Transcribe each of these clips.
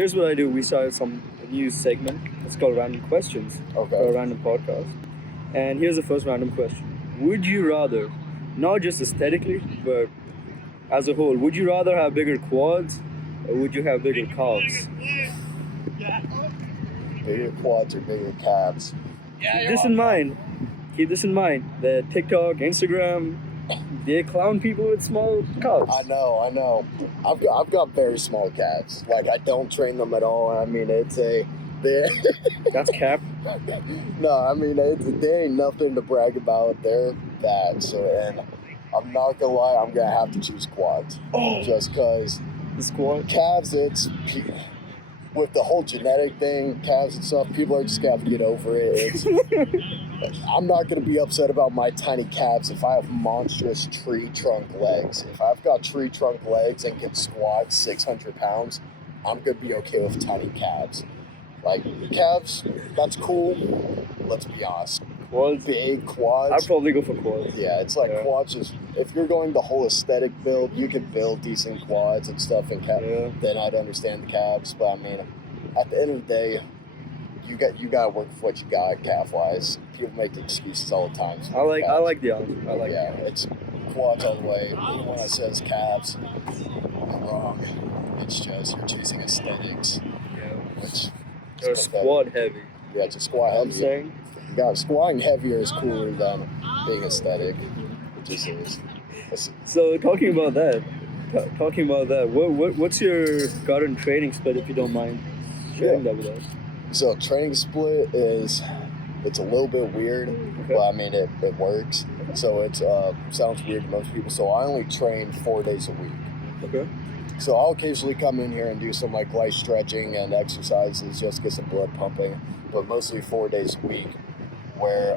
here's what I do. We started a new segment. It's called Random Questions. Okay. For a random podcast. And here's the first random question. Would you rather, not just aesthetically, but as a whole, would you rather have bigger quads or would you have bigger calves? Bigger quads or bigger calves? Keep this in mind that TikTok, Instagram, they clown people with small calves. I know. I've got very small calves. Like, I don't train them at all. I mean, That's cap. No, I mean, they ain't nothing to brag about. They're bad. So, and I'm not gonna lie, I'm gonna have to choose quads. Just because The squat. calves, with the whole genetic thing, calves and stuff, people are just gonna have to get over it. I'm not gonna be upset about my tiny calves if I have monstrous tree trunk legs. If I've got tree trunk legs and can squat 600 pounds, I'm gonna be okay with tiny calves. Like, calves, that's cool. Let's be honest. Quads. Big quads. I'd probably go for quads. Yeah, it's like quads. If you're going the whole aesthetic build, you can build decent quads and stuff in calves. Yeah. Then I'd understand the calves. But I mean, at the end of the day, you got to work with what you got calf wise. People make excuses all the time. I like the answer. Yeah, it's quads all the way. Anyone that says calves, you're wrong. It's just you're choosing aesthetics, which Or squat heavy. Yeah, it's a squat I'm heavy. saying. Yeah, squatting heavier is cooler than being aesthetic. It just is. So talking about that, what's your current training split, if you don't mind sharing that with us? So training split it's a little bit weird, but I mean it works. So it sounds weird to most people. So I only train 4 days a week. Okay. So I'll occasionally come in here and do some like light stretching and exercises just to get some blood pumping, but mostly 4 days a week. Where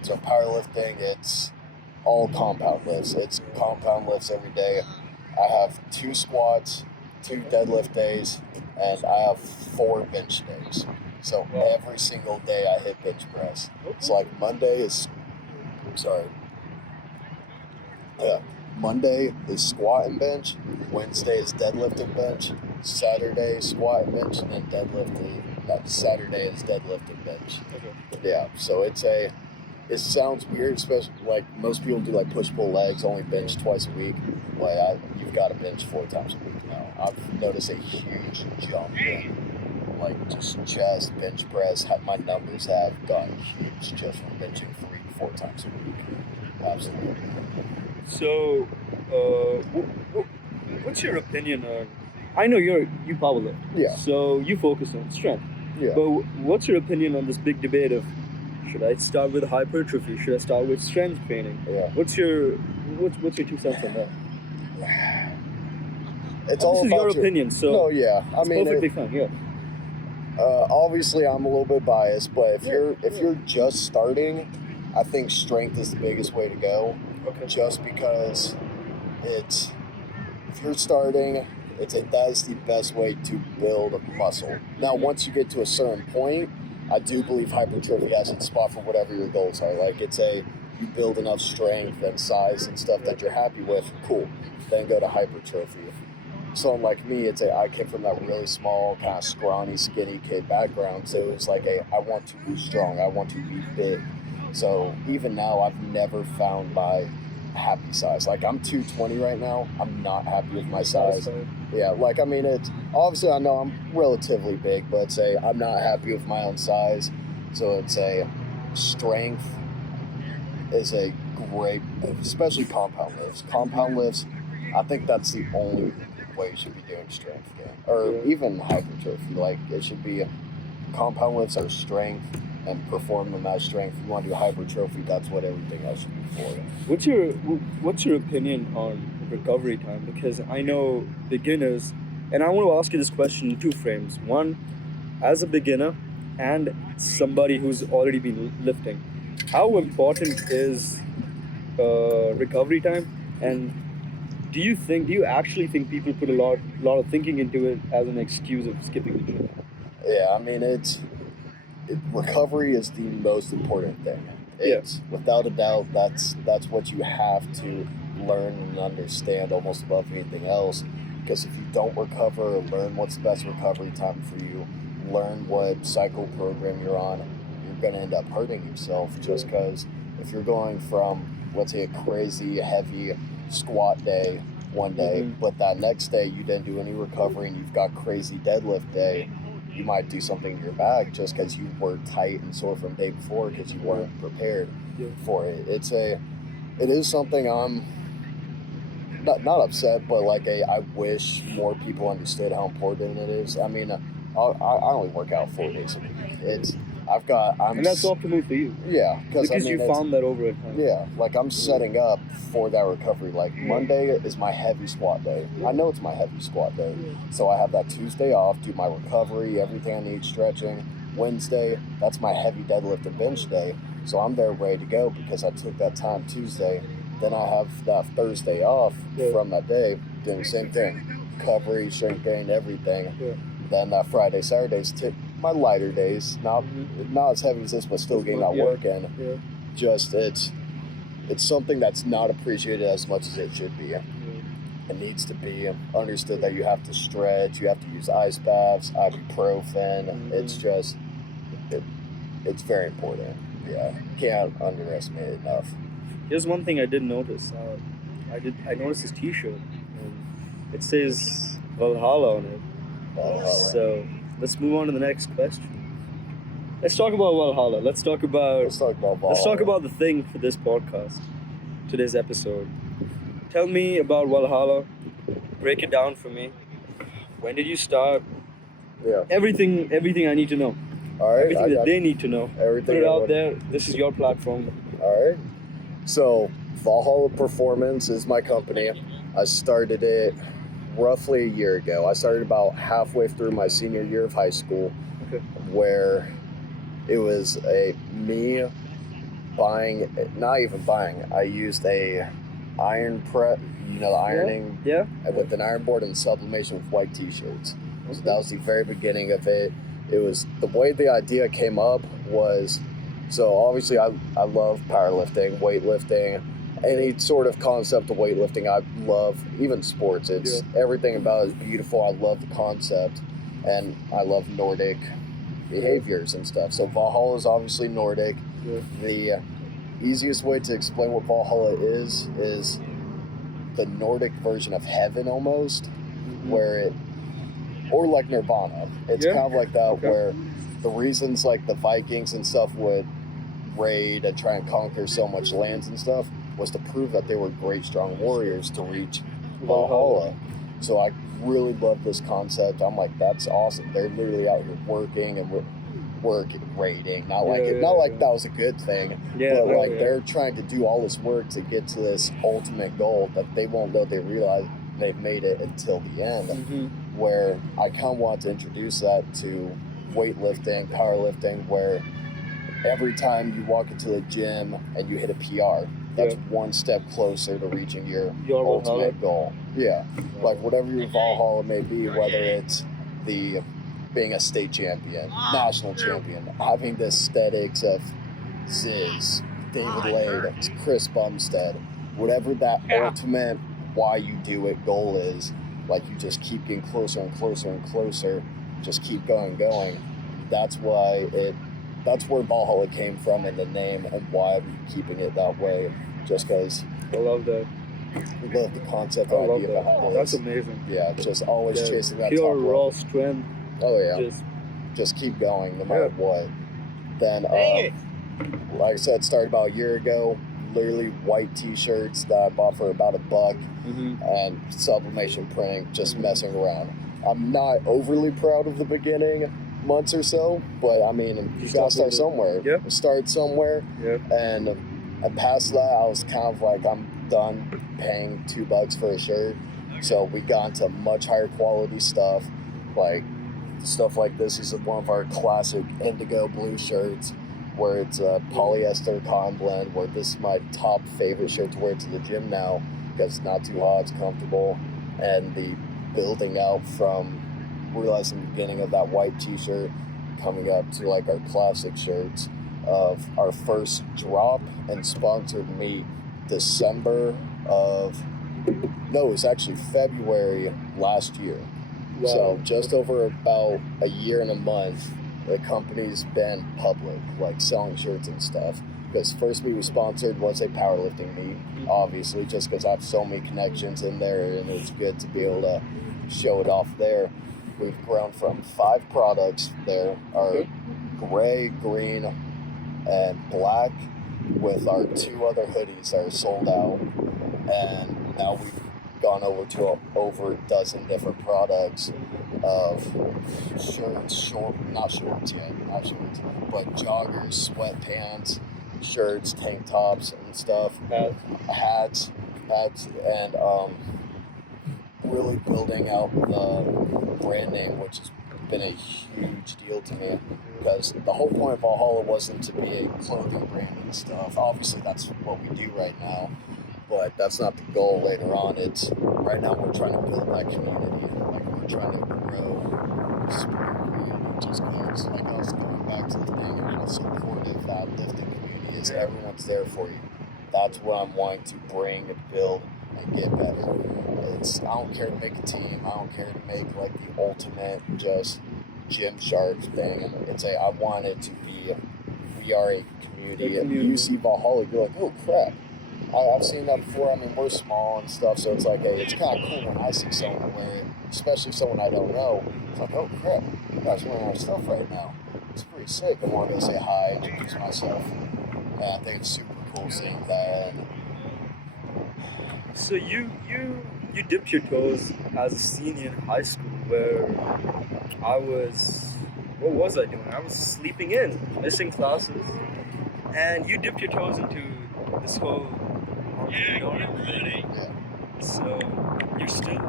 so powerlifting, it's all compound lifts. It's compound lifts every day. I have 2 squats, 2 deadlift days, and I have 4 bench days. So every single day I hit bench press. It's like Monday is squat and bench, Wednesday is deadlift and bench, Saturday is squat and bench, and then Saturday is deadlift and bench. Okay. Yeah, so it sounds weird, especially like most people do like push-pull legs, only bench twice a week. Like you've got to bench 4 times a week now. I've noticed a huge jump in like just chest, bench press. My numbers have gotten huge just from benching 3-4 times a week. Absolutely. So, what's your opinion on? I know you powerlift. Yeah. So you focus on strength. Yeah. But what's your opinion on this big debate of should I start with hypertrophy? Should I start with strength training? Yeah. What's your 2 cents on that? It's all this is about your opinion, so no, yeah. I mean, perfectly fine. Yeah. Obviously, I'm a little bit biased, but if you're just starting, I think strength is the biggest way to go. Okay. Just because if you're starting, that is the best way to build muscle. Now, once you get to a certain point, I do believe hypertrophy has its spot for whatever your goals are. Like you build enough strength and size and stuff that you're happy with, cool. Then go to hypertrophy. Someone like me, I came from that really small, kind of scrawny, skinny kid background. So it was like I want to be strong. I want to be big. So even now, I've never found my happy size. Like I'm 220 right now. I'm not happy with my size. Yeah, like I mean, it's obviously I know I'm relatively big, but I'm not happy with my own size. So strength is a great, especially compound lifts. Compound lifts, I think that's the only way you should be doing strength again, or even hypertrophy. Like it should be compound lifts are strength and perform them as strength. If you want to do hypertrophy, that's what everything else should be for. What's your opinion on recovery time? Because I know beginners, and I want to ask you this question in 2 frames. One, as a beginner and somebody who's already been lifting, how important is recovery time? And do you actually think people put a lot of thinking into it as an excuse of skipping the gym? Yeah, I mean recovery is the most important thing. It's without a doubt that's what you have to learn and understand almost above anything else. Because if you don't recover, learn what's the best recovery time for you, learn what cycle program you're on, you're going to end up hurting yourself. Just because if you're going from, let's say, a crazy heavy squat day one day, but that next day you didn't do any recovery and you've got crazy deadlift day, you might do something in your back just because you were tight and sore from the day before because you weren't prepared for it. It is something I'm not upset, but like I wish more people understood how important it is. I mean, I only work out 4 days a week. And that's optimal for you. Yeah, because you found that over time. Yeah, like I'm setting up for that recovery. Like Monday is my heavy squat day. I know it's my heavy squat day, so I have that Tuesday off, do my recovery, everything I need, stretching. Wednesday, that's my heavy deadlift and bench day, so I'm there ready to go because I took that time Tuesday. Then I have that Thursday off from that day, doing the same thing, recovery, strength gain, everything. Then that Friday, Saturday's my lighter days, not as heavy as this, but still getting that work in. Just it's something that's not appreciated as much as it should be. It needs to be understood that you have to stretch, you have to use ice baths, ibuprofen. It's just it's very important. Yeah, can't underestimate it enough. Here's one thing I did notice. I noticed this T-shirt. It says Valhalla on it. So let's move on to the next question. Let's talk about Valhalla. Let's talk about Valhalla. Let's talk about the thing for this podcast, today's episode. Tell me about Valhalla. Break it down for me. When did you start? Yeah. Everything I need to know. All right. Everything that they need to know. Everything. Put it out there. This is your platform. All right. So Valhalla Performance is my company. I started it roughly a year ago. I started about halfway through my senior year of high school, where it was me buying, not even buying, I used a iron prep, the ironing, with an iron board and sublimation with white t-shirts. So that was the very beginning of it. It was, the way the idea came up was, so obviously I love powerlifting, weightlifting, any sort of concept of weightlifting. I love, even sports. It's everything about it is beautiful. I love the concept, and I love Nordic behaviors and stuff. So Valhalla is obviously Nordic. The easiest way to explain what Valhalla is the Nordic version of heaven almost, where it, or like Nirvana. It's kind of like that, where the reasons like the Vikings and stuff would raid and try and conquer so much lands and stuff was to prove that they were great, strong warriors to reach Valhalla. So I really love this concept. I'm like, that's awesome. They're literally out here working and raiding. Not like that was a good thing, but they're trying to do all this work to get to this ultimate goal that they won't know they realize they've made it until the end. Where I kind of want to introduce that to weightlifting, powerlifting, where every time you walk into the gym and you hit a PR, that's one step closer to reaching your ultimate goal. Like whatever your Valhalla may be, whether it's being a state champion, national champion, having the aesthetics of Ziz, David Lade, Chris Bumstead, whatever that ultimate why you do it goal is, like you just keep getting closer and closer and closer, just keep going. That's why that's where Valhalla came from in the name and why I'm keeping it that way. Just because I love that. We love the concept and idea behind it. That's amazing. Yeah, just always chasing that pure top raw strength. Oh yeah. Just keep going no matter what. Then like I said, started about a year ago. Literally white t-shirts that I bought for about $1 and sublimation printing, just messing around. I'm not overly proud of the beginning months or so, but I mean, you gotta start somewhere. Start somewhere. And past that, I was kind of like, I'm done paying $2 for a shirt. So we got into much higher quality stuff. Like stuff like this is one of our classic indigo blue shirts, where it's a polyester cotton blend, where this is my top favorite shirt to wear to the gym now because it's not too hot, it's comfortable. And the building out from realizing the beginning of that white t-shirt coming up to like our classic shirts of our first drop and sponsored meet December of No, it was actually February last year. Wow. So just over about a year and a month, the company's been public, like selling shirts and stuff. Because first we were sponsored was a powerlifting meet, obviously, just because I have so many connections in there, and it's good to be able to show it off there. We've grown from 5 products there, our gray, green, and black, with our 2 other hoodies that are sold out, and now we've gone over to over a dozen different products of shirts, not shorts, but joggers, sweatpants, shirts, tank tops, and stuff, hats, and really building out the brand name, which has been a huge deal to me, because the whole point of Valhalla wasn't to be a clothing brand and stuff. Obviously, that's what we do right now, but that's not the goal later on. It's right now we're trying to build that community. Like, we're trying to grow sport community, just because, like I was going back to the thing, how supportive that lifting community is. Everyone's there for you. That's what I'm wanting to bring and build and get better. I don't care to make a team. I don't care to make like the ultimate just gym sharks thing. I want it to be, we are a community. And you see Valhalla, you're like, oh crap. I've seen that before. I mean, we're small and stuff, so it's like, hey, it's kind of cool when I see someone wear it, especially someone I don't know. It's like, oh crap, you guys wearing our stuff right now. It's pretty sick. I want to go say hi, introduce myself. And I think it's super cool seeing that. So you dipped your toes as a senior in high school, where what was I doing? I was sleeping in, missing classes, and you dipped your toes into this whole So you're still,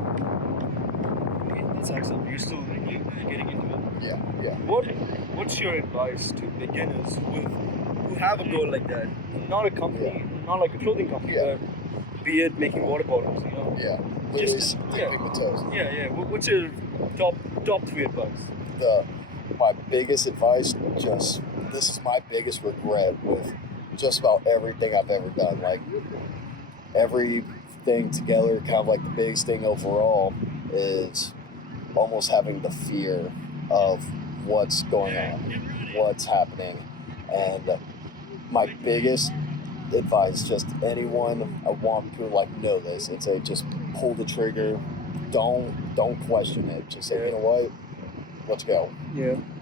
it's excellent. You're still getting into it. Yeah. What's your advice to beginners who have a goal like that? Not a company, not like a clothing company, but be it making water bottles, you know? Yeah. Just dipping the toes. Yeah. What's your top 3 advice? My biggest advice, this is my biggest regret with just about everything I've ever done. Like, everything together, kind of like the biggest thing overall is almost having the fear of what's going on, what's happening. And my biggest advice, just anyone, I want people to like know this, it's just pull the trigger, don't question it, just say, you know what, let's go.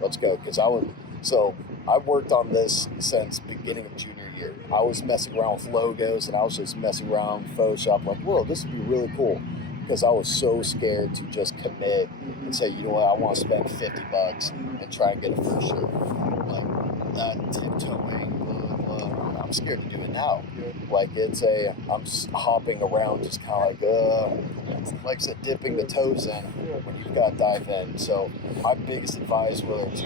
Let's go. Because I worked on this since beginning of junior year. I was messing around with logos, and I was just messing around with Photoshop, like, whoa, this would be really cool. Because I was so scared to just commit and say, you know what, I want to spend $50 and try and get a free shirt. Like, that tiptoeing, blah, blah. I'm scared to do it now. Like, I'm hopping around just kind of like I said, dipping the toes in when you've got to dive in. So my biggest advice, whether it's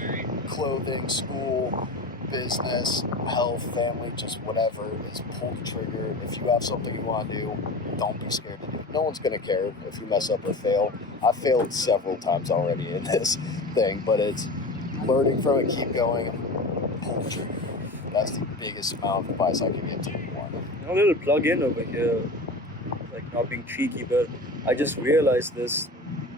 clothing, school, business, health, family, just whatever, is pull the trigger. If you have something you want to do, don't be scared to do it. No one's going to care if you mess up or fail. I've failed several times already in this thing, but it's learning from it, keep going, pull the trigger. That's the biggest amount of advice I can give to anyone. A little plug in over here, like not being cheeky, but I just realized this.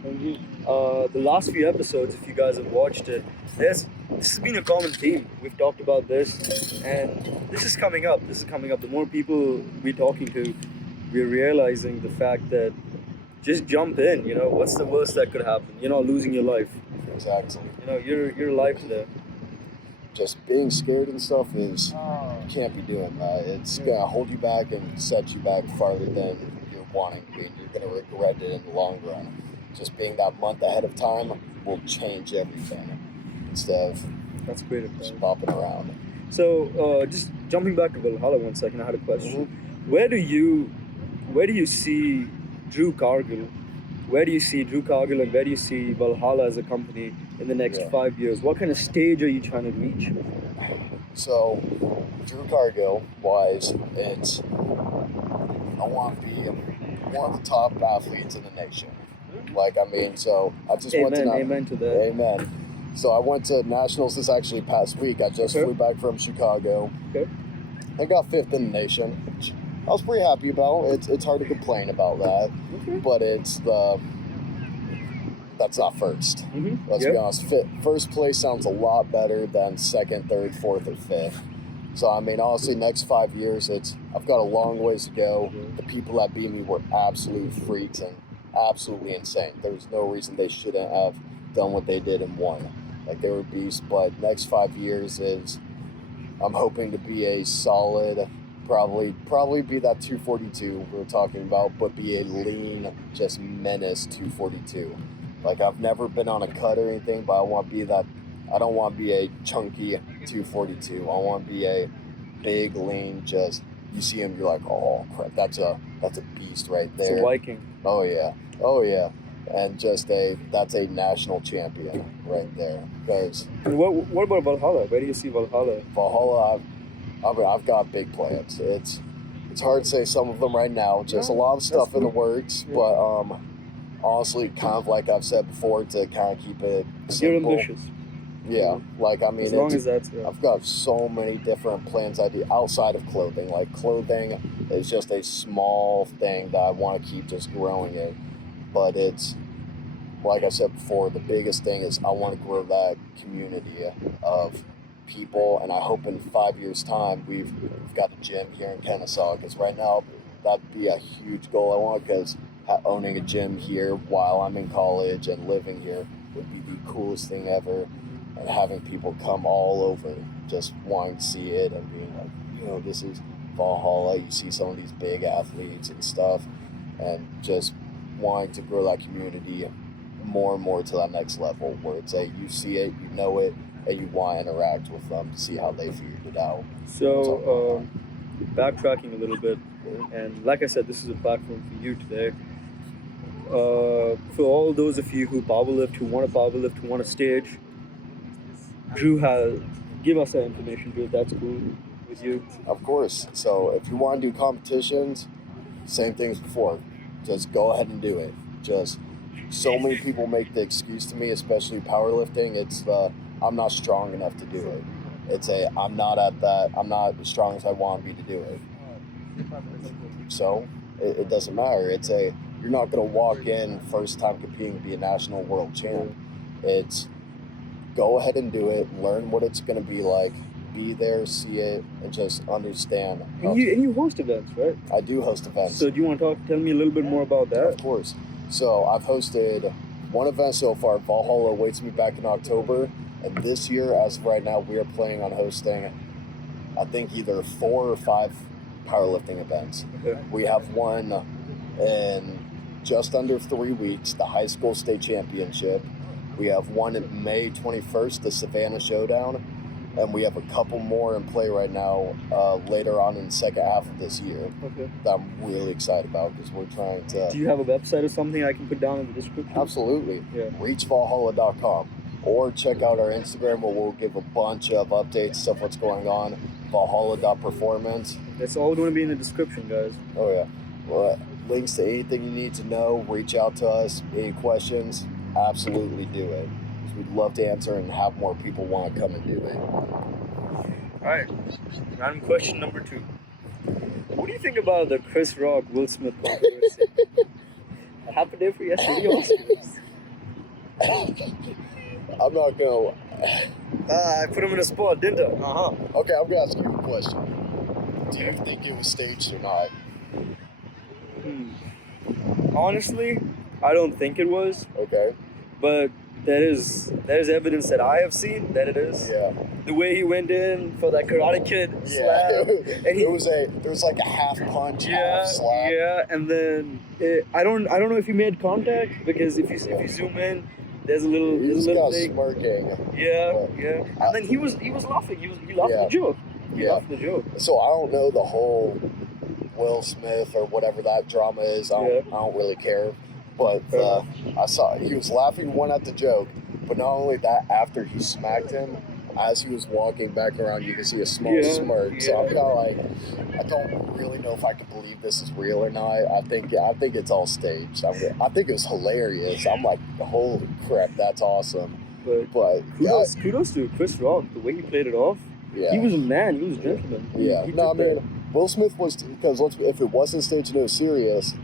The last few episodes, if you guys have watched it, this has been a common theme. We've talked about this, and this is coming up. The more people we're talking to, we're realizing the fact that just jump in. You know, what's the worst that could happen? You're not losing your life. Exactly. You know, your life's there. Just being scared and stuff you can't be doing that. It's gonna hold you back and set you back farther than you're wanting to be, and you're gonna regret it in the long run. Just being that month ahead of time will change everything instead of that's great just bopping around. So just jumping back to Valhalla 1 second, I had a question. Where do you see Drew Cargill? Where do you see Drew Cargill, and where do you see Valhalla as a company in the next 5 years? What kind of stage are you trying to reach? So, Drew Cargill wise, I want to be one of the top athletes in the nation. Like, I mean, so I just went to... Amen to that. Amen. So I went to Nationals this actually past week. I just flew back from Chicago. Okay. I got 5th in the nation. I was pretty happy about. It's hard to complain about that, Okay. but that's not first. Mm-hmm. Let's be honest. First place sounds a lot better than second, third, fourth, or fifth. So I mean, honestly, next 5 years, I've got a long ways to go. The people that beat me were absolute freaks and absolutely insane. There's no reason they shouldn't have done what they did and won. Like, they were beasts. But next 5 years I'm hoping to be a solid, probably be that 242 we were talking about, but be a lean, just menace 242. Like, I've never been on a cut or anything, but I want to be that. I don't want to be a chunky 242. I want to be a big, lean, just, you see him, you're like, oh crap, that's a beast right there. It's a Viking. Oh yeah. And that's a national champion right there. Because what about Valhalla? Where do you see Valhalla? Valhalla, I've got big plans. It's hard to say some of them right now. Just a lot of stuff in the works, but honestly, kind of like I've said before, to kind of keep it simple. You're ambitious. Yeah, like, I mean, as long as that's I've got so many different plans I do outside of clothing. Like, clothing is just a small thing that I want to keep just growing in. But it's, like I said before, the biggest thing is I want to grow that community of people, and I hope in 5 years' time we've got a gym here in Kennesaw, because right now that'd be a huge goal I want, because owning a gym here while I'm in college and living here would be the coolest thing ever. And having people come all over, just wanting to see it and being like, this is Valhalla. You see some of these big athletes and stuff, and just wanting to grow that community more and more to that next level, where it's you see it, you know it, and you want to interact with them to see how they figured it out. So, backtracking a little bit, and like I said, this is a platform for you today. For all those of you who powerlift, who want to stage, Drew give us that information, Drew, if that's cool with you. Of course. So if you want to do competitions, same thing as before. Just go ahead and do it. Just, so many people make the excuse to me, especially powerlifting. It's I'm not strong enough to do it. It's I'm not as strong as I want to be to do it. So it doesn't matter. You're not going to walk in first time competing to be a national world champ. It's, go ahead and do it, learn what it's going to be like, be there, see it, and just understand. And you host events, right? I do host events. So do you want to tell me a little bit more about that? Of course. So I've hosted one event so far. Valhalla awaits me back in October. And this year, as of right now, we are planning on hosting, I think, either 4 or 5 powerlifting events. Okay. We have one in just under 3 weeks, the high school state championship. We have one in May 21st, the Savannah Showdown, and we have a couple more in play right now later on in the second half of this year. Okay. That I'm really excited about, because we're trying to... Do you have a website or something I can put down in the description? Absolutely. Yeah. Reachvalhalla.com, or check out our Instagram, where we'll give a bunch of updates of what's going on. Valhalla.performance. That's all going to be in the description, guys. Oh yeah. Well, links to anything you need to know. Reach out to us. Any questions? Absolutely do it. We'd love to answer and have more people want to come and do it. Alright, random question number 2. What do you think about the Chris Rock, Will Smith controversy? A happy day for yesterday, Oscars. I'm not going to... I put him in a spot, didn't I? Uh-huh. Okay, I'm going to ask you a question. Do you think it was staged or not? Honestly, I don't think it was. Okay. But there's evidence that I have seen that it is. Yeah. The way he went in for that Karate Kid slap. And there was like a half punch, half slap. Yeah, and then I don't know if he made contact, because if you zoom in, there's a little thing. Smirking. Yeah. And then he was laughing. He laughed at the joke. He laughed at the joke. So I don't know the whole Will Smith or whatever that drama is. I don't really care. But I saw he was laughing one at the joke. But not only that, after he smacked him, as he was walking back around, you can see a small smirk. So I'm kind of like, I don't really know if I can believe this is real or not. I think it's all staged. I think it was hilarious. I'm like, holy crap, that's awesome. But kudos to Chris Rock, the way he played it off. Yeah. He was a man. He was a gentleman. Yeah. He no, I mean, Will Smith was, because if it wasn't staged and it was serious,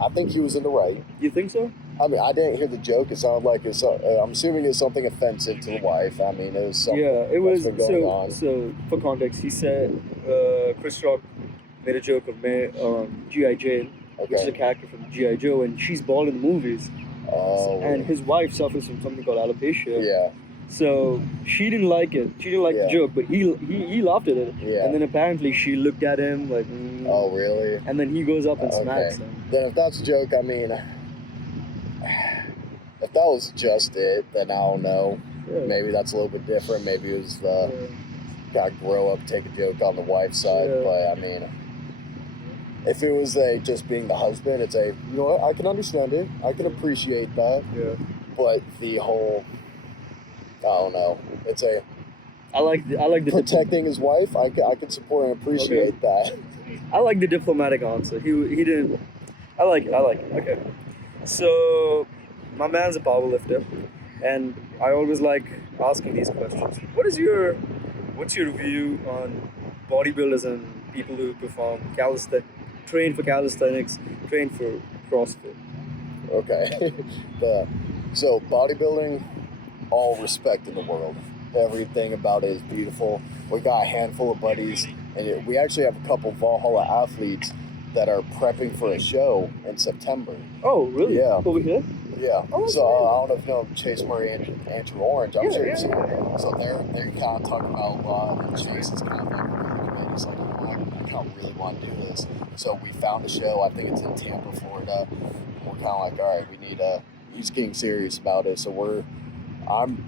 I think he was in the right. You think so? I mean, I didn't hear the joke. It sounded like I'm assuming it's something offensive to the wife. I mean, it was something. Yeah, it was. That's been going on. So for context, he said Chris Rock made a joke of G.I. Jane, which is a character from G.I. Joe, and she's bald in the movies. Oh. And his wife suffers from something called alopecia. Yeah. So she didn't like it. She didn't like the joke, but he laughed at it. Yeah. And then apparently she looked at him like. Oh, really? And then he goes up and smacks him. Then if that's a joke, I mean, if that was just it, then I don't know. Yeah. Maybe that's a little bit different. Maybe it was gotta grow up, take a joke on the wife's side. Yeah. But I mean, if it was just being the husband, it's you know what, I can understand it. I can appreciate that. Yeah. But the whole, I don't know. It's I like the protecting his wife. I can support and appreciate that. I like the diplomatic answer. He didn't. I like it. Okay. So my man's a powerlifter, and I always like asking these questions. What's your view on bodybuilders and people who perform train for calisthenics, train for CrossFit? Okay. So bodybuilding, all respect in the world. Everything about it is beautiful. We got a handful of buddies, and we actually have a couple Valhalla athletes that are prepping for a show in September. Oh, really? Yeah. Over here? Yeah. Oh, so I don't know if you know Chase Murray and Andrew Orange. I'm sure you've seen them. So they're kind of talking about a lot, and Chase is kind of like, he's like, I kind of really want to do this. So we found a show. I think it's in Tampa, Florida. We're kind of like, all right, we need he's getting serious about it. So I'm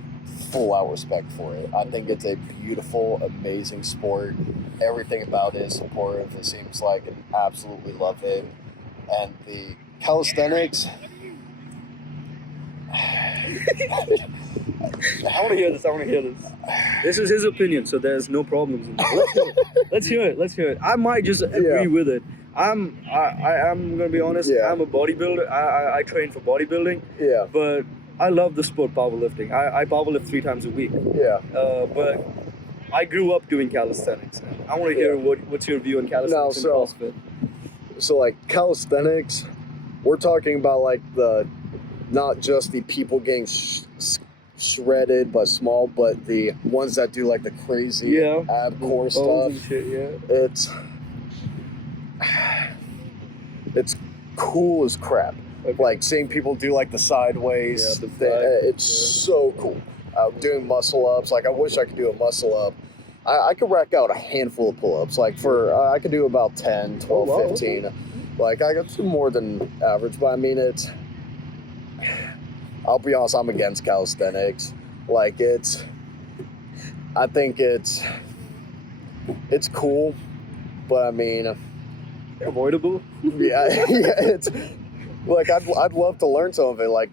full out respect for it. I think it's a beautiful, amazing sport. Everything about it is supportive. It seems like I absolutely love it. And the calisthenics, I want to hear this. This is his opinion, so there's no problems in that. Let's hear it. I might just agree with it. I'm gonna be honest. Yeah. I'm a bodybuilder. I train for bodybuilding. Yeah. But I love the sport powerlifting. I powerlift 3 times a week. Yeah. But I grew up doing calisthenics. I want to hear what's your view on calisthenics and CrossFit. So like calisthenics, we're talking about like not just the people getting shredded but small, but the ones that do like the crazy ab core stuff. And shit, it's cool as crap. Okay. Like seeing people do like the sideways thing, it's so cool. Doing muscle ups, like I wish I could do a muscle up. I could rack out a handful of pull-ups, like I could do about 10, 12, 15. Okay. Like I could do more than average, but I mean I'll be honest, I'm against calisthenics. Like I think it's cool, but I mean, avoidable. It's like I'd love to learn some of it, like,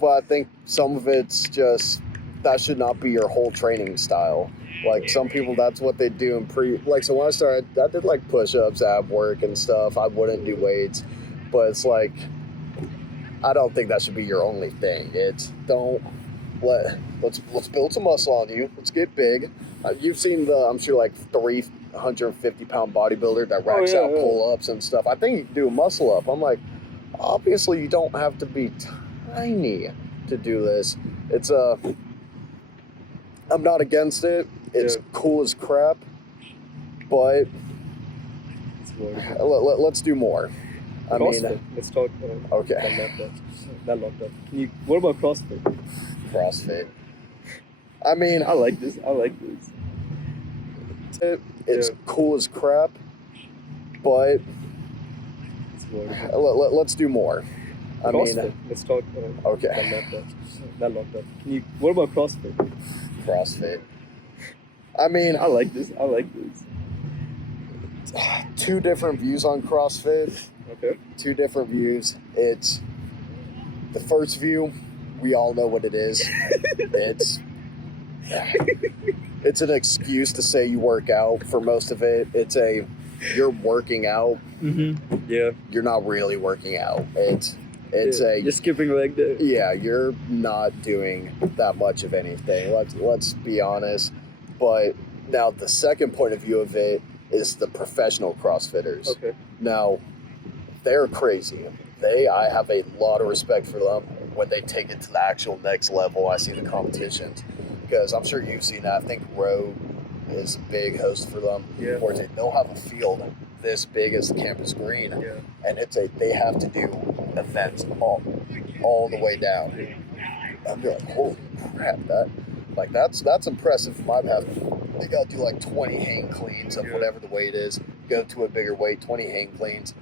but I think some of it's just that should not be your whole training style. Like some people, that's what they do in so when I started, I did like push-ups, ab work and stuff. I wouldn't do weights, but it's like, I don't think that should be your only thing. Let's build some muscle on you. Let's get big. You've seen I'm sure like 350-pound bodybuilder that racks out pull-ups and stuff. I think you can do a muscle up. I'm like, obviously you don't have to be tiny to do this. I'm not against it. It's cool as crap, but let's do more. CrossFit. Let's talk. Okay. That locked up. What about CrossFit? CrossFit. I mean, I like this. It's cool as crap, but let's do more. CrossFit. Let's talk. Okay. That locked up. What about CrossFit? CrossFit. I mean, I like this. 2 different views on CrossFit. Okay. 2 different views. It's the first view. We all know what it is. It's an excuse to say you work out. For most of it, you're working out. Mm-hmm. Yeah. You're not really working out. You're skipping leg day. Yeah, you're not doing that much of anything. Let's be honest. But now the second point of view of it is the Professional Crossfitters. Okay. Now, they're crazy. I have a lot of respect for them when they take it to the actual next level. I see the competitions because I'm sure you've seen that. I think Roe is a big host for them. Yeah. Where they'll have a field this big as the campus green, Yeah. and they have to do events all the way down. I'm like, holy crap, that's impressive for my behalf. They got to do like 20 hang cleans of whatever the weight is. Go to a bigger weight, 20 hang cleans.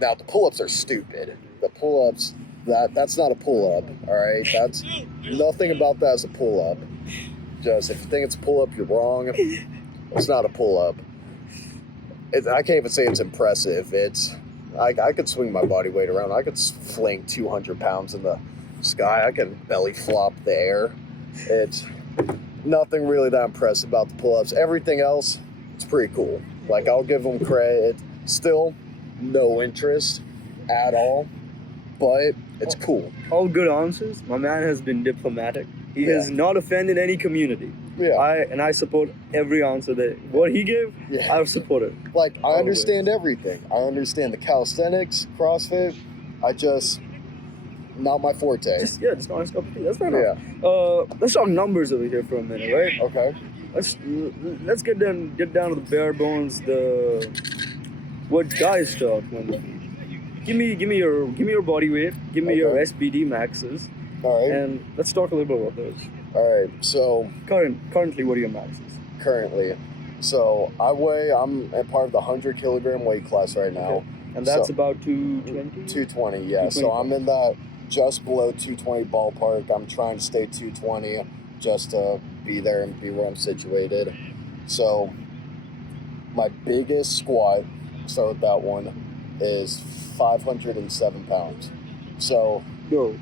Now the pull-ups are stupid. The pull-ups, that's not a pull-up. All right, that's nothing about that is a pull-up. Just if you think it's a pull-up, you're wrong. It's not a pull-up. I can't even say it's impressive. I could swing my body weight around. I could fling 200 pounds in the sky. I can belly flop the air. It's nothing really that impressive about the pull-ups. Everything else, it's pretty cool. Like, I'll give them credit. Still no interest at all, but it's cool. All good answers. My man has been diplomatic. He has not offended any community. Yeah. I support every answer that what he gave. Yeah. I've supported. Like, I understand everything. I understand the calisthenics, CrossFit. Not my forte. Just not his cup of tea. That's fair enough. Yeah. Let's talk numbers over here for a minute, right? Okay. Let's get down to the bare bones. What guys talk when. Give me your body weight. Give me your SBD maxes. All right. And let's talk a little bit about those. All right. So currently, what are your maxes? Currently, so I'm a part of the 100 kilogram weight class right now. Okay. And that's about 220? 220, yeah. 220. So I'm in that just below 220 ballpark. I'm trying to stay 220 just to be there and be where I'm situated. So my biggest squat, so that one, is 507 pounds. So no.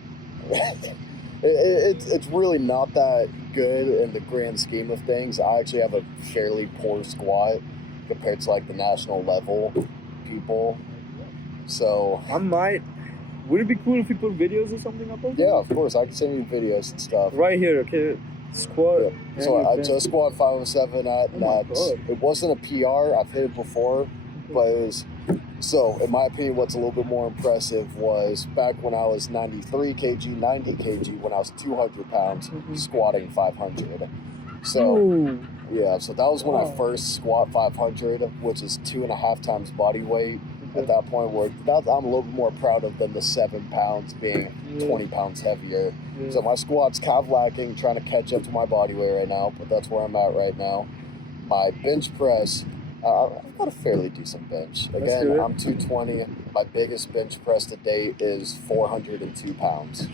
It's really not that good in the grand scheme of things. I actually have a fairly poor squat compared to like the national level people. So would it be cool if we put videos or something up on yeah, of course. I can send you videos and stuff. Right here, okay. Squat. Yeah. So I just squat 507 at nuts. It wasn't a PR. I've hit it before, but it was. So, in my opinion, what's a little bit more impressive was back when I was 93 kg, 90 kg, when I was 200 pounds, squatting 500. So, yeah, so that was when I first squat 500, which is 2.5 times body weight at that point, where that I'm a little bit more proud of than the 7 pounds being 20 pounds heavier. Yeah. So, my squat's kind of lacking, trying to catch up to my body weight right now, but that's where I'm at right now. My bench press, I've got a fairly decent bench. Again, I'm 220. My biggest bench press to date is 402 pounds.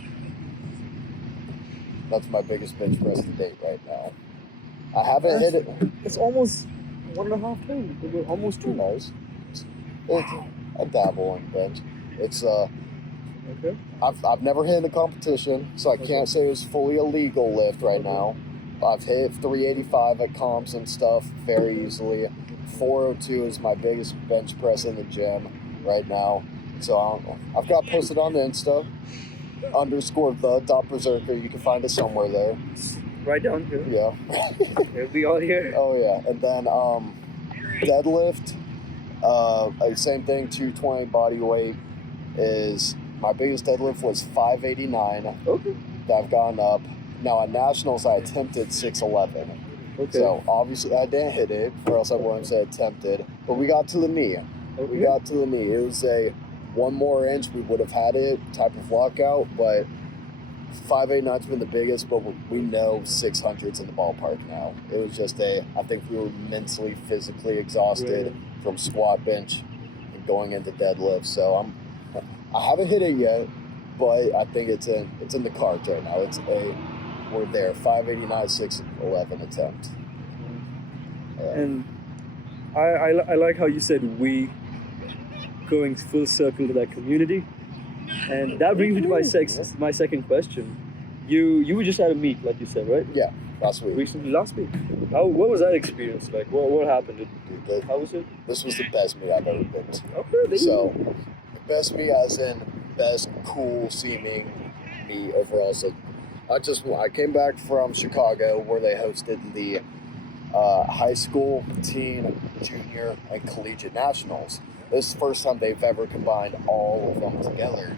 That's my biggest bench press to date right now. I haven't hit it. It's almost 1.5 times. Almost 2 hours. I dabble in bench. It's okay. I've never hit in a competition, so I can't say it's fully a legal lift right now. I've hit 385 at comps and stuff very easily. 402 is my biggest bench press in the gym right now. So I've got posted on the Insta, _the.berserker. You can find it somewhere there. Right down here. Yeah. It'll be all here. Oh, yeah. And then deadlift, same thing, 220 body weight is, my biggest deadlift was 589. Okay. That I've gone up. Now at nationals, I attempted 611. Okay. So obviously I didn't hit it, or else I wouldn't say attempted. But we got to the knee. Okay. We got to the knee. It was a 1 more inch, we would have had it type of lockout. But 589's been the biggest, but we know 600's in the ballpark now. It was just I think we were mentally, physically exhausted from squat, bench, and going into deadlift. So I haven't hit it yet, but I think it's in the cards right now. We're there, 589, 611 attempt. And I like how you said we, going full circle to that community. And that brings me to my second question. You were just at a meet, like you said, right? Yeah, last week. Last week. What was that experience like? What happened? How was it? This was the best meet I've ever been to. Okay. So, the best meet as in best cool seeming meet overall. So, I came back from Chicago where they hosted the high school, teen, junior, and collegiate nationals. This is the first time they've ever combined all of them together.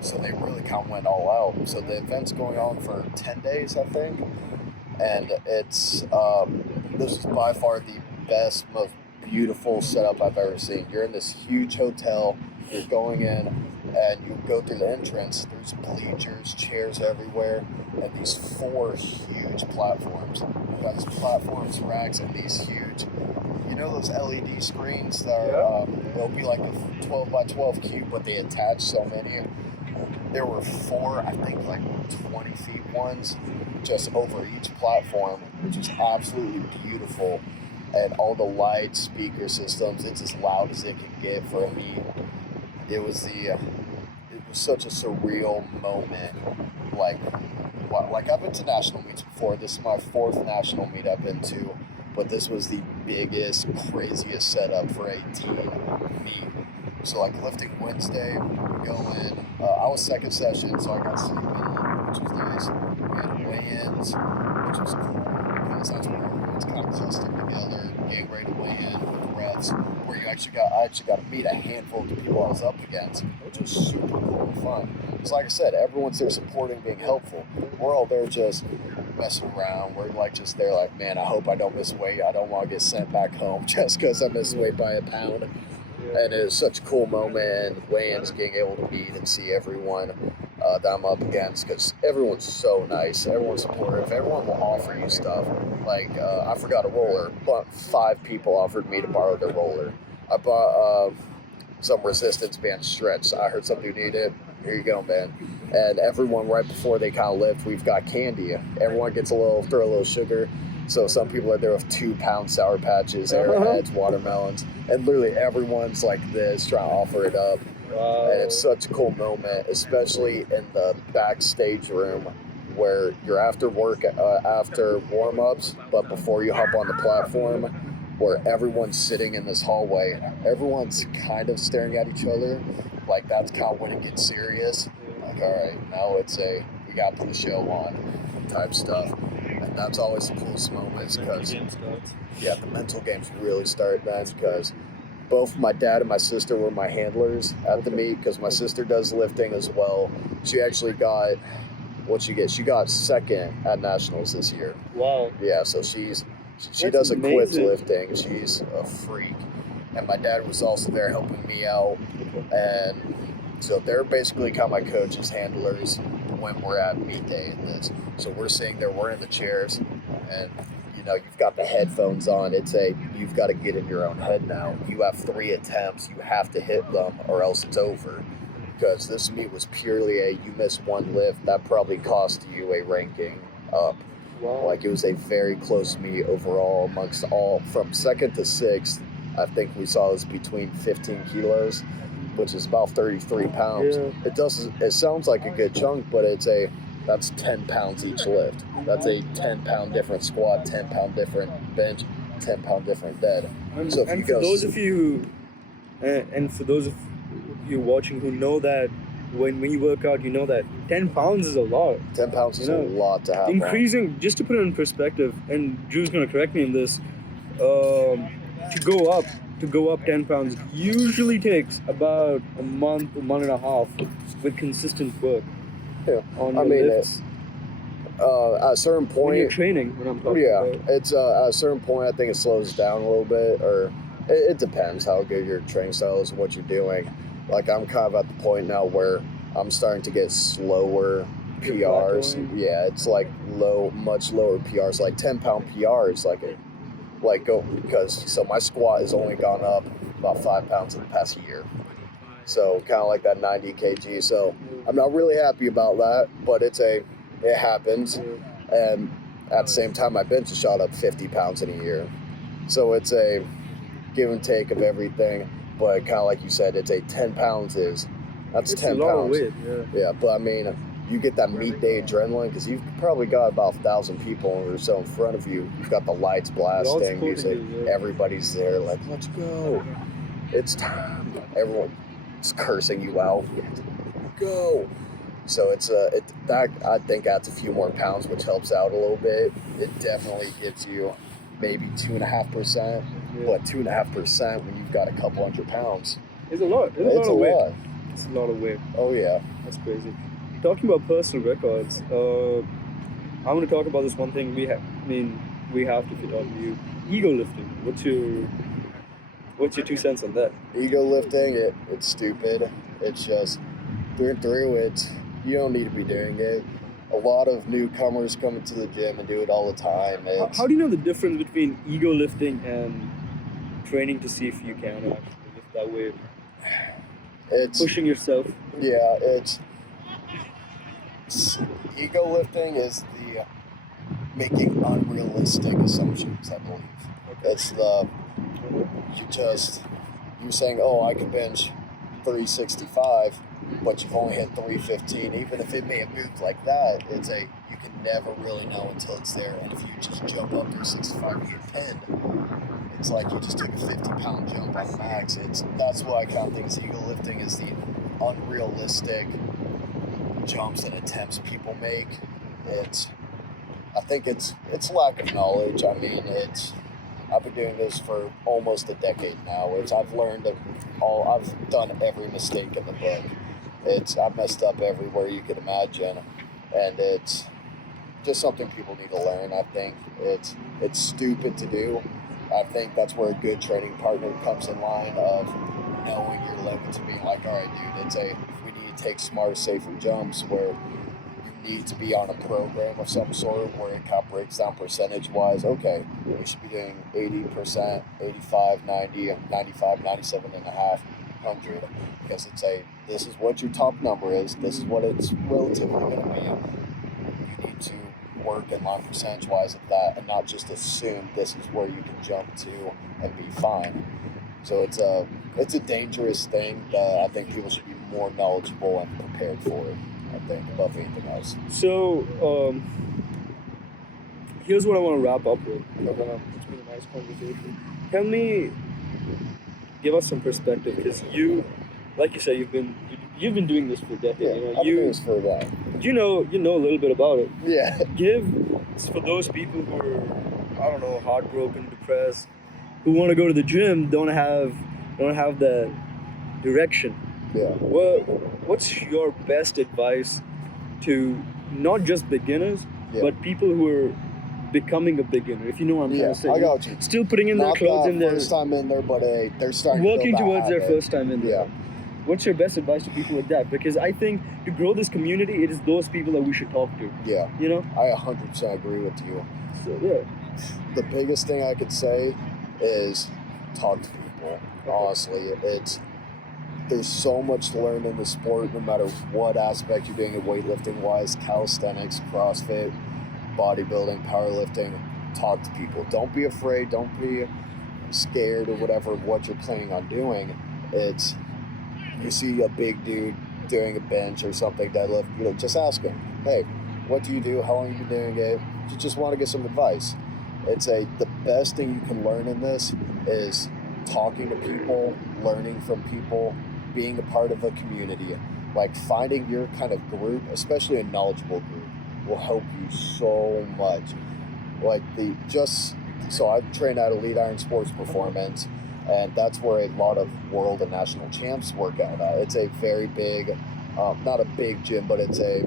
So they really kind of went all out. So the event's going on for 10 days, I think. And it's this is by far the best, most beautiful setup I've ever seen. You're in this huge hotel. You're going in, and you go through the entrance. There's bleachers, chairs everywhere, and these 4 huge platforms. You've got these platforms, racks, and these huge, you know, those LED screens that are, it'll be like a 12 by 12 cube, but they attach so many. There were 4, I think, like 20 feet ones just over each platform, which is absolutely beautiful. And all the lights, speaker systems, it's as loud as it can get for me. It was such a surreal moment. Like I've been to national meets before. This is my 4th national meet I've been to, but this was the biggest, craziest setup for a team meet. So like lifting Wednesday, we go in. I was second session, so I got sleep in, which was nice. We had weigh-ins, which was cool because that's where everyone's kind of clustered together, getting ready to weigh in with the refs. Where I actually got to meet a handful of the people I was up against, which was super cool and fun. Because like I said, everyone's there supporting, being helpful. We're all there just messing around. We're like just there like, man, I hope I don't miss weight. I don't want to get sent back home just because I missed weight by a pound. And it was such a cool moment, and weigh-ins, being able to meet and see everyone that I'm up against, because everyone's so nice, everyone's supportive, everyone will offer you stuff. Like, I forgot a roller, but 5 people offered me to borrow their roller. I bought some resistance band stretch. I heard somebody needed it. Here you go, man. And everyone, right before they kind of lift, we've got candy. Everyone gets throw a little sugar. So some people are there with 2-pound Sour Patches, Airheads, watermelons, and literally everyone's like this, trying to offer it up. Wow. And it's such a cool moment, especially in the backstage room where you're after work, after warm-ups, but before you hop on the platform, where everyone's sitting in this hallway. Everyone's kind of staring at each other. Like, that's kind of when it gets serious. Like, all right, now we got to put a show on type stuff. And that's always the coolest moments, because, yeah, the mental games really start then, because both my dad and my sister were my handlers at the meet, because my sister does lifting as well. She actually got, what'd she get? She got 2nd at nationals this year. Wow. Yeah, so she does equipped lifting. She's a freak. And my dad was also there helping me out. And so they're basically kind of my coaches, handlers, when we're at meet day and this. So we're sitting there, we're in the chairs, and you know, you've got the headphones on. You've got to get in your own head now. You have 3 attempts. You have to hit them or else it's over. Because this meet was purely you miss 1 lift, that probably cost you a ranking up. Wow. Like, it was a very close meet overall amongst all, from 2nd to 6th. I think we saw it was between 15 kilos, which is about 33 pounds. Yeah. It sounds like a good chunk, but that's 10 pounds each lift. That's a 10-pound different squat, 10-pound different bench, 10-pound different dead. So for those of you watching who know that when you work out, you know that 10 pounds is a lot. 10 pounds is a lot to have. Increasing, just to put it in perspective, and Drew's going to correct me in this, to go up 10 pounds usually takes about a month and a half with consistent work. Yeah. On your lifts. At a certain point, when you're training, when I'm talking about. It's at a certain point, I think it slows down a little bit, or it depends how good your training style is and what you're doing. Like, I'm kind of at the point now where I'm starting to get slower PRs. Yeah, it's like much lower PRs, like 10-pound PRs, because my squat has only gone up about 5 pounds in the past year. So kind of like that 90 kg. So I'm not really happy about that, but it happens. And at the same time, my bench has shot up 50 pounds in a year. So it's a give and take of everything. But kind of like you said, 10 pounds that's 10 pounds. A lot of weight, yeah, but I mean, you get that meet day adrenaline, because you've probably got about 1,000 people or so in front of you. You've got the lights blasting, music, everybody's there, like, let's go. It's time. Everyone's cursing you out. Go. So I think adds a few more pounds, which helps out a little bit. It definitely gives you maybe 2.5%. Yeah. But 2.5% when you've got a couple hundred pounds. It's a lot. It's a lot. It's a lot of weight. Oh yeah. That's crazy. Talking about personal records, I want to talk about this one thing we have. I mean, we have to, if you're talking to you. Ego lifting. What's your 2 cents on that? Ego lifting, it's stupid. It's just through it. You don't need to be doing it. A lot of newcomers come into the gym and do it all the time. How do you know the difference between ego lifting and training to see if you can actually lift that weight? It's pushing yourself. Yeah, it's ego lifting is the making unrealistic assumptions, I believe. It's you're saying, oh, I can bench 365, but you've only hit 315. Even if it may have moved like that, you can never really know until it's there. And if you just jump up to 65 and you're pinned, it's like you just took a 50-pound jump on max. That's why I count things. Ego lifting is the unrealistic jumps and attempts people make. I think it's lack of knowledge. I mean, I've been doing this for almost a decade now. I've done every mistake in the book. I've messed up everywhere you could imagine, and it's just something people need to learn. I think it's stupid to do. I think that's where a good training partner comes in line of knowing your limits and being like, all right, dude, we need to take smarter, safer jumps where you need to be on a program of some sort where it kind of breaks down percentage-wise. Okay, we should be doing 80%, 85, 90, 95, 97 and a half, 100. Because this is what your top number is. This is what it's relatively going to be. You need to work in line percentage-wise at that and not just assume this is where you can jump to and be fine. So it's a dangerous thing that I think people should be more knowledgeable and prepared for it, I think, above anything else. So, here's what I want to wrap up with. It's been a nice conversation. Give us some perspective, because like you said, you've been doing this for a decade. Yeah, I've been doing this for a while. You know a little bit about it. Yeah. For those people who are, I don't know, heartbroken, depressed, who want to go to the gym, don't have the direction. Yeah. What's your best advice to not just beginners, but people who are becoming a beginner, if you know what I'm trying to say? I got you. Still putting in their clothes in there. First time in there, but they're starting working to build towards their first time in there. Yeah. What's your best advice to people like that? Because I think to grow this community, it is those people that we should talk to. Yeah. You know? I 100% agree with you. So, yeah. The biggest thing I could say is talk to people. Honestly, there's so much to learn in the sport, no matter what aspect you're doing it, weightlifting wise, calisthenics, CrossFit, bodybuilding, powerlifting. Talk to people. Don't be afraid. Don't be scared or whatever of what you're planning on doing. You see a big dude doing a bench or something, deadlift, just ask him, hey, what do you do? How long have you been doing it? You just want to get some advice. The best thing you can learn in this is talking to people, learning from people, being a part of a community. Like finding your kind of group, especially a knowledgeable group, will help you so much. So I've trained at Elite Iron Sports Performance, and that's where a lot of world and national champs work out at. It's a very big, not a big gym, but it's a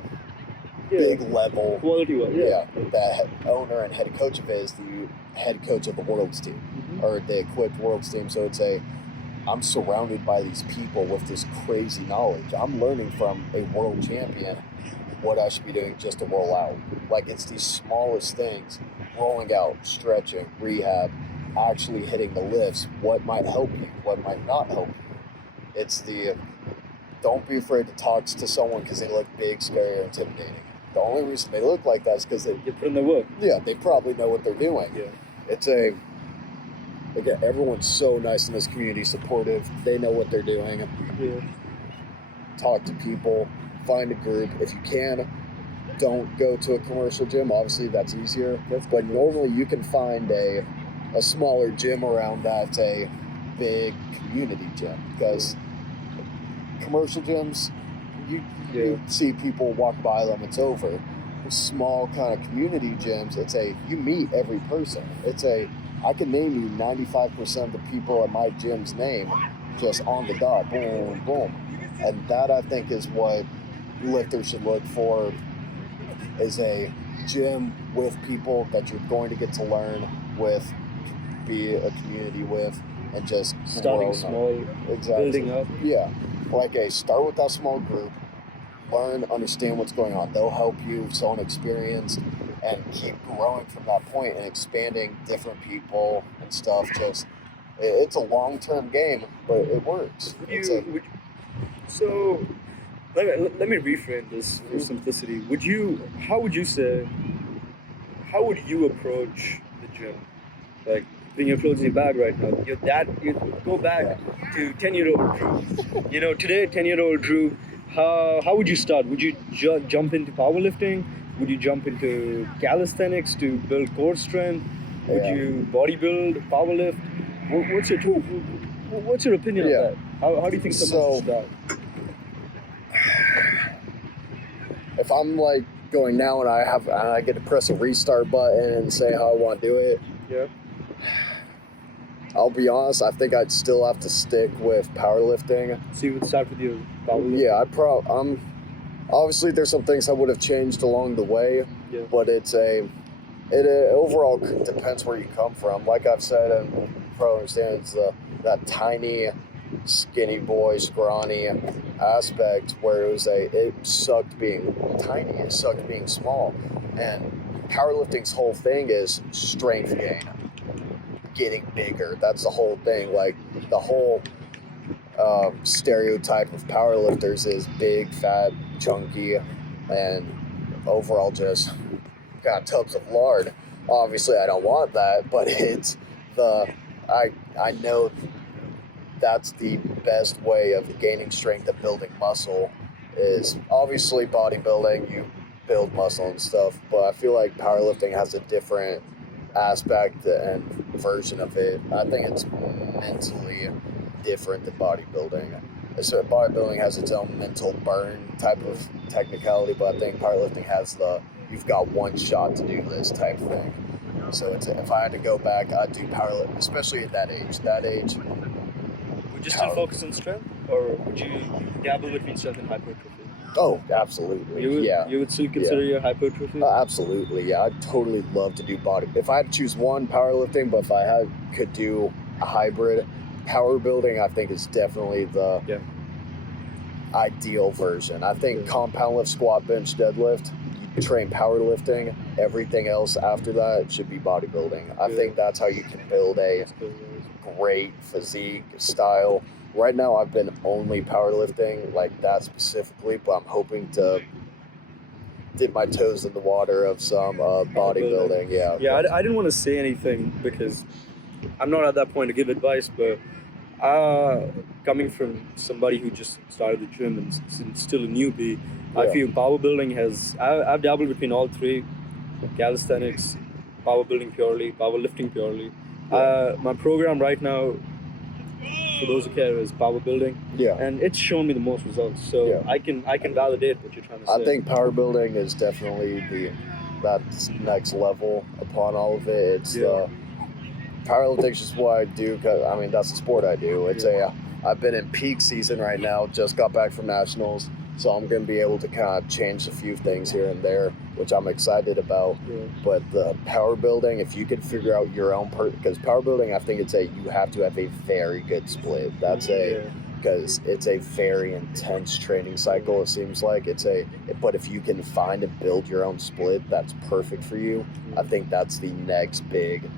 big level. Quality one, yeah. The owner and head coach of it is the head coach of the world's team, or the equipped world's team. So I'm surrounded by these people with this crazy knowledge. I'm learning from a world champion what I should be doing just to roll out. It's these smallest things, rolling out, stretching, rehab, actually hitting the lifts, what might help you, what might not help you. Don't be afraid to talk to someone because they look big, scary, or intimidating. The only reason they look like that is because they put in the work. Yeah, they probably know what they're doing. Yeah. Again, everyone's so nice in this community, supportive. They know what they're doing. Yeah. Talk to people, find a group. If you can, don't go to a commercial gym. Obviously, that's easier. But normally you can find a smaller gym around that's a big community gym. Because commercial gyms, you see people walk by them, it's over. Small kind of community gyms, you meet every person. I can name you 95% of the people at my gym's name just on the dot, boom, boom. And that, I think, is what lifters should look for, is a gym with people that you're going to get to learn with, be a community with, and just Starting small, building up. Yeah. Like, start with that small group, learn, understand what's going on. They'll help you, so inexperienced, and keep growing from that point and expanding different people and stuff. Just, it's a long-term game, but it works. So let me reframe this for simplicity. How would you approach the gym? Like, putting your clothes in your bag right now. You go back to 10-year-old Drew. Today, 10-year-old Drew, how would you start? Would you jump into powerlifting? Would you jump into calisthenics to build core strength? Would you bodybuild, powerlift? What's your opinion on that? How do you think someone should start? If I'm like going now and I get to press a restart button and say how I want to do it, I'll be honest, I think I'd still have to stick with powerlifting. So you would start with your powerlifting? Yeah, obviously there's some things I would have changed along the way, but it overall depends where you come from. Like I've said, and you probably understand, it's that tiny, skinny boy, scrawny aspect where it sucked being tiny, it sucked being small. And powerlifting's whole thing is strength gain, getting bigger. That's the whole thing. Like, the whole stereotype of powerlifters is big, fat, chunky, and overall just got tubs of lard. Obviously, I don't want that, but I know that's the best way of gaining strength and building muscle. Is obviously bodybuilding, you build muscle and stuff, but I feel like powerlifting has a different aspect and version of it. I think it's mentally different than bodybuilding. So bodybuilding has its own mental burn type of technicality, but I think powerlifting has you've got one shot to do this type thing. So if I had to go back, I'd do powerlifting, especially at that age. Would you still focus on strength, or would you dabble between strength and hypertrophy? Oh, absolutely. You would still consider your hypertrophy? Absolutely, yeah. I'd totally love to do body. If I had to choose one, powerlifting, but if I could do a hybrid, power building, I think is definitely the ideal version. I think compound lift, squat, bench, deadlift, you train powerlifting. Everything else after that should be bodybuilding. I think that's how you can build a great physique style. Right now, I've been only powerlifting like that specifically, but I'm hoping to dip my toes in the water of some bodybuilding. Yeah, I didn't want to say anything because I'm not at that point to give advice, but coming from somebody who just started the gym and still a newbie, I feel powerbuilding I've dabbled between all three: calisthenics, powerbuilding purely, powerlifting purely. My program right now, for those who care, is powerbuilding, and it's shown me the most results. So I can validate what you're trying to say. I think powerbuilding is definitely that next level upon all of it. It's powerlifting is just what I do, because I mean that's the sport I do. It's I've been in peak season right now, just got back from nationals, so I'm going to be able to kind of change a few things here and there, which I'm excited about. But the power building, if you could figure out your own because power building, I think you have to have a very good split. That's because it's a very intense training cycle. It seems like but if you can find and build your own split, that's perfect for you. I think that's the next big.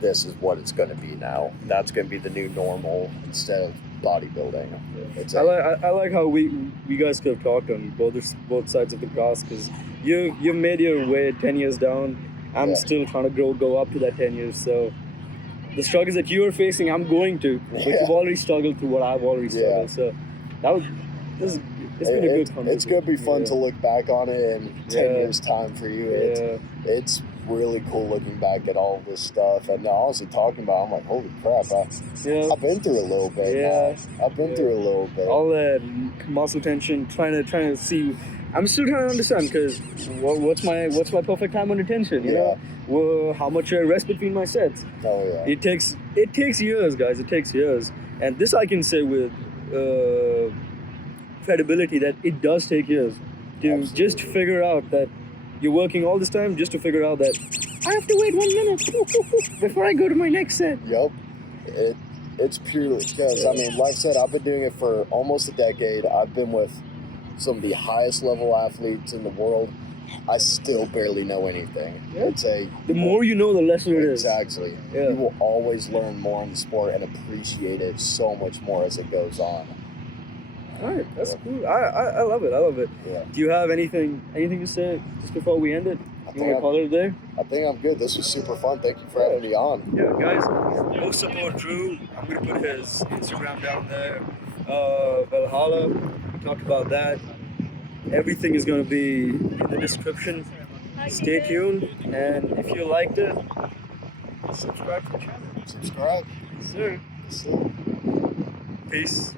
This is what it's going to be now. That's going to be the new normal instead of bodybuilding. I like how we guys could have talked on both sides of the cross, because you've made your way 10 years down. I'm still trying to go up to that 10 years. So the struggles that you are facing, I'm going to. But you've already struggled through what I've already struggled. So it's been a good conversation. It's going to be fun to look back on it in 10 years' time for you. It's really cool looking back at all this stuff, and honestly talking about it, I'm like, holy crap, I've been through a little bit. I've been through a little bit. All that muscle tension, trying to see. I'm still trying to understand, because what's my perfect time under tension? You know, how much I rest between my sets. Oh yeah. It takes years, guys. It takes years, and this I can say with credibility that it does take years to Absolutely. just figure out that you're working all this time just to figure out that I have to wait 1 minute before I go to my next set. Yep. It's purely because, I mean, like I said, I've been doing it for almost a decade. I've been with some of the highest level athletes in the world. I still barely know anything. Yeah. The more you know, the lesser it is. Exactly. Yeah. You will always learn more in the sport and appreciate it so much more as it goes on. All right, that's cool. I love it. I love it. Yeah. Do you have anything to say just before we end it? You want to call it a day? I think I'm good. This was super fun. Thank you for having me on. Yeah, guys, go support Drew. I'm going to put his Instagram down there. Valhalla, we talked about that. Everything is going to be in the description. Stay tuned. And if you liked it, subscribe to the channel. Subscribe. Yes, sir. Yes, sir. Peace.